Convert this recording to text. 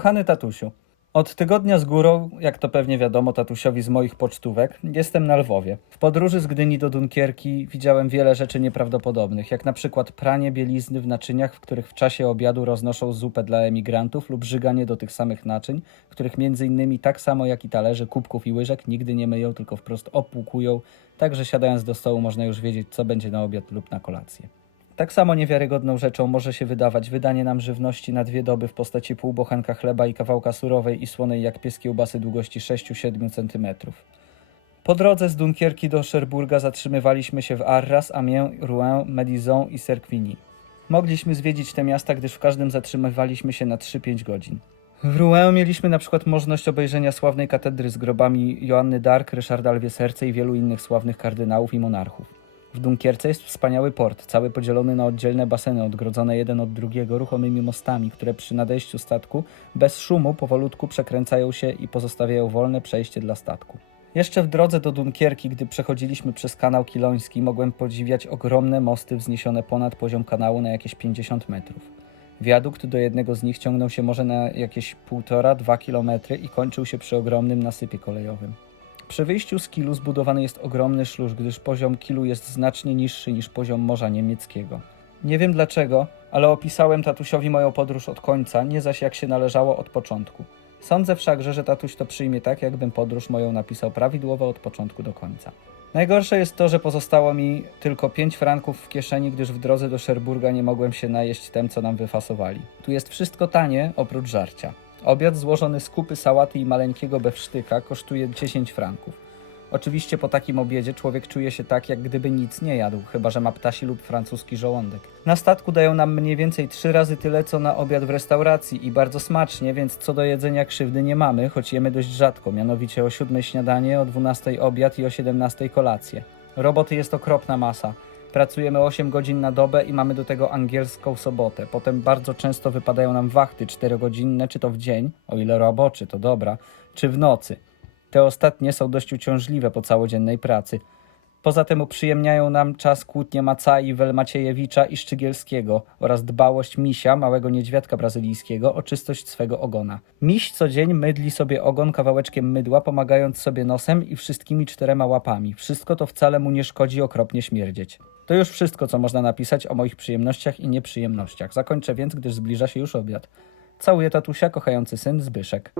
Kochany tatusiu, od tygodnia z górą, jak to pewnie wiadomo tatusiowi z moich pocztówek, jestem na Lwowie. W podróży z Gdyni do Dunkierki widziałem wiele rzeczy nieprawdopodobnych, jak na przykład pranie bielizny w naczyniach, w których w czasie obiadu roznoszą zupę dla emigrantów lub żyganie do tych samych naczyń, których między innymi tak samo jak i talerze, kubków i łyżek nigdy nie myją, tylko wprost opłukują, tak że siadając do stołu można już wiedzieć, co będzie na obiad lub na kolację. Tak samo niewiarygodną rzeczą może się wydawać wydanie nam żywności na dwie doby w postaci półbochenka chleba i kawałka surowej i słonej jak pies kiełbasy długości 6-7 cm. Po drodze z Dunkierki do Szerburga zatrzymywaliśmy się w Arras, Amiens, Rouen, Médizon i Serquigny. Mogliśmy zwiedzić te miasta, gdyż w każdym zatrzymywaliśmy się na 3-5 godzin. W Rouen mieliśmy na przykład możliwość obejrzenia sławnej katedry z grobami Joanny d'Arc, Ryszarda Lwie Serce i wielu innych sławnych kardynałów i monarchów. W Dunkierce jest wspaniały port, cały podzielony na oddzielne baseny, odgrodzone jeden od drugiego ruchomymi mostami, które przy nadejściu statku bez szumu powolutku przekręcają się i pozostawiają wolne przejście dla statku. Jeszcze w drodze do Dunkierki, gdy przechodziliśmy przez kanał Kiloński, mogłem podziwiać ogromne mosty wzniesione ponad poziom kanału na jakieś 50 metrów. Wiadukt do jednego z nich ciągnął się może na jakieś 1,5-2 kilometry i kończył się przy ogromnym nasypie kolejowym. Przy wyjściu z Kilu zbudowany jest ogromny szlusz, gdyż poziom Kilu jest znacznie niższy niż poziom Morza Niemieckiego. Nie wiem dlaczego, ale opisałem tatusiowi moją podróż od końca, nie zaś jak się należało od początku. Sądzę wszakże, że tatuś to przyjmie tak, jakbym podróż moją napisał prawidłowo od początku do końca. Najgorsze jest to, że pozostało mi tylko 5 franków w kieszeni, gdyż w drodze do Szerburga nie mogłem się najeść tym, co nam wyfasowali. Tu jest wszystko tanie, oprócz żarcia. Obiad złożony z kupy sałaty i maleńkiego bewsztyka kosztuje 10 franków. Oczywiście po takim obiedzie człowiek czuje się tak, jak gdyby nic nie jadł, chyba że ma ptasi lub francuski żołądek. Na statku dają nam mniej więcej trzy razy tyle, co na obiad w restauracji i bardzo smacznie, więc co do jedzenia krzywdy nie mamy, choć jemy dość rzadko, mianowicie o 7 śniadanie, o 12 obiad i o 17 kolację. Roboty jest okropna masa. Pracujemy 8 godzin na dobę i mamy do tego angielską sobotę. Potem bardzo często wypadają nam wachty 4-godzinne, czy to w dzień, o ile roboczy, to dobra, czy w nocy. Te ostatnie są dość uciążliwe po całodziennej pracy. Poza tym uprzyjemniają nam czas kłótnie Macai, Welmaciejewicza i Szczygielskiego oraz dbałość misia, małego niedźwiadka brazylijskiego, o czystość swego ogona. Miś co dzień mydli sobie ogon kawałeczkiem mydła, pomagając sobie nosem i wszystkimi czterema łapami. Wszystko to wcale mu nie szkodzi okropnie śmierdzieć. To już wszystko, co można napisać o moich przyjemnościach i nieprzyjemnościach. Zakończę więc, gdyż zbliża się już obiad. Całuje tatusia kochający syn Zbyszek.